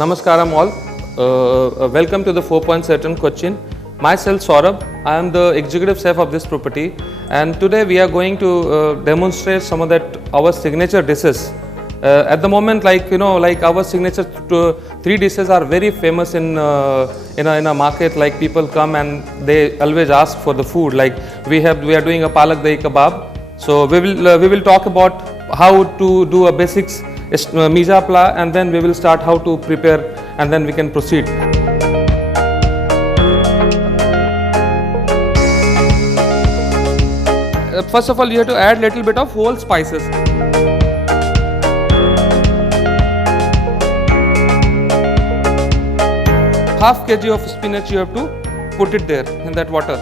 Namaskaram all. Welcome to the 4 Point Certain Cochin. Myself Saurabh, I am the executive chef of this property, and today we are going to demonstrate some of that our signature dishes. At the moment, like our signature three dishes are very famous in a market. Like people come and they always ask for the food. Like we are doing a Palak Dahi Kebab. So we will talk about how to do a basics mija pla, and then we will start how to prepare, and then we can proceed. First of all, you have to add little bit of whole spices. Half kg of spinach you have to put it there in that water.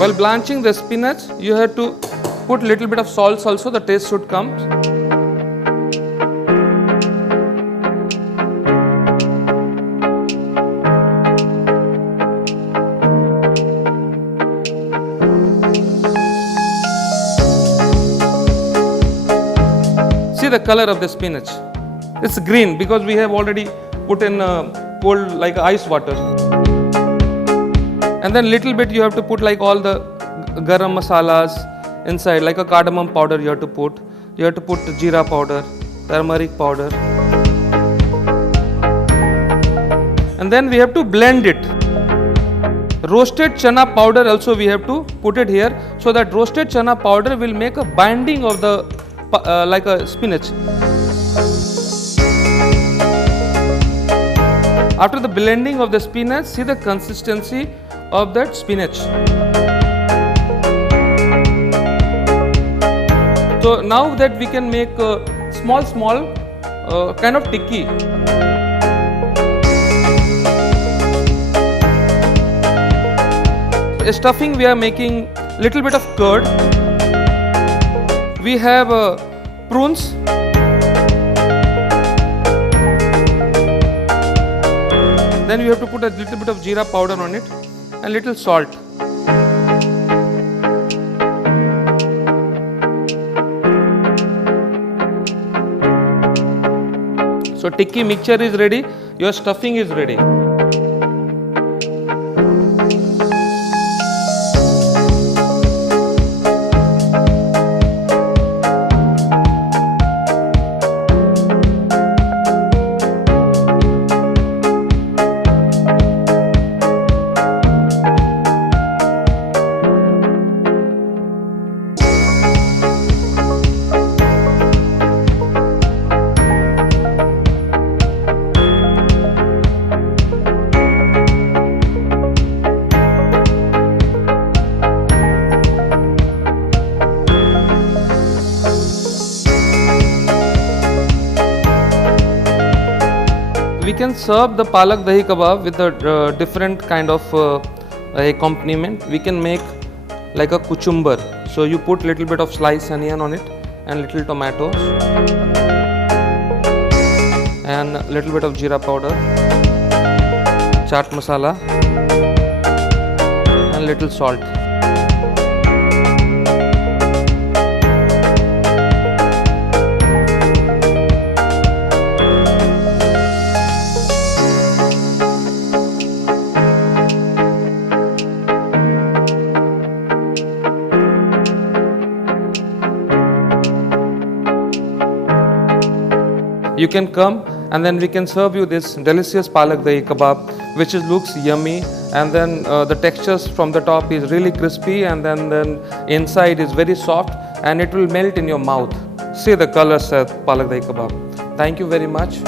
While blanching the spinach, you have to put little bit of salt also, the taste should come. See the color of the spinach. It's green because we have already put in cold like ice water. And then little bit you have to put like all the garam masalas inside, like a cardamom powder you have to put. You have to put jeera powder, turmeric powder. And then we have to blend it. Roasted chana powder also we have to put it here, so that roasted chana powder will make a binding of the like a spinach. After the blending of the spinach, see the consistency of that spinach. So now that we can make a small kind of tikki. Stuffing, we are making little bit of curd. We have prunes. Then you have to put a little bit of jeera powder on it and little salt. So tikki mixture is ready, your stuffing is ready. We can serve the Palak Dahi Kebab with a different kind of accompaniment. We can make like a cucumber. So you put little bit of sliced onion on it and little tomatoes and little bit of jeera powder, chaat masala and little salt. You can come and then we can serve you this delicious Palak Dahi Kebab, which looks yummy, and then the textures from the top is really crispy, and then inside is very soft, and it will melt in your mouth. See the colors of Palak Dahi Kebab. Thank you very much.